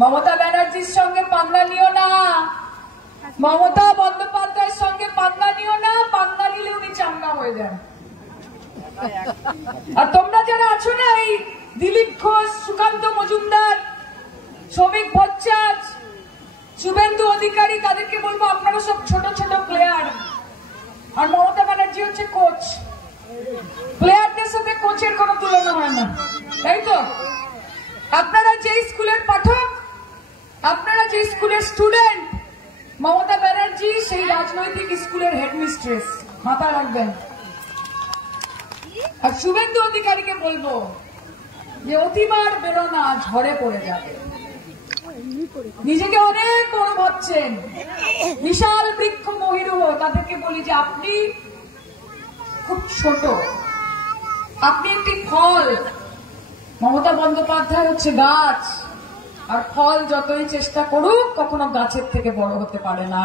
মমতা ব্যানার্জির সঙ্গে পাঙ্গা নিও না, মমতা বন্দ্যোপাধ্যায়ের সঙ্গে পাঙ্গা নিও না, পাঙ্গা নিলে উনি চাঙ্গা হয়ে যান। আর তোমরা যারা আছো না, এই দিলীপ ঘোষ, সুকান্ত মজুমদার, শ্রমিক ভট্টাচার্য, শুভেন্দু অধিকারী, তাদেরকে বলবো আপনারা সব ছোট ছোট প্লেয়ার, আর মমতা ব্যানার্জি হচ্ছে কোচ। প্লেয়ারদের সাথে কোচের কোনো তুলনা হয় না, তাই তো? আপনারা যে স্কুলের পাঠক, আপনারা যে স্কুলের স্টুডেন্ট, মমতা ব্যানার্জি সেই রাজনৈতিক স্কুলের হেডমিস্ট্রেস, মাথায় রাখবেন। আর শুভেন্দু অধিকারীকে বলবো যে অতিবার বেরোনা, ঝড়ে পড়ে যাবে। নিজেকে অনেক বড় ভাবছেন, বিশাল বৃক্ষ মহিরুহ, তাদেরকে বলি যে আপনি খুব ছোট, আপনি একটি ফল। মমতা বন্দ্যোপাধ্যায় হচ্ছে গাছ, আর ফল যতই চেষ্টা করুক কখনো গাছের থেকে বড় হতে পারে না।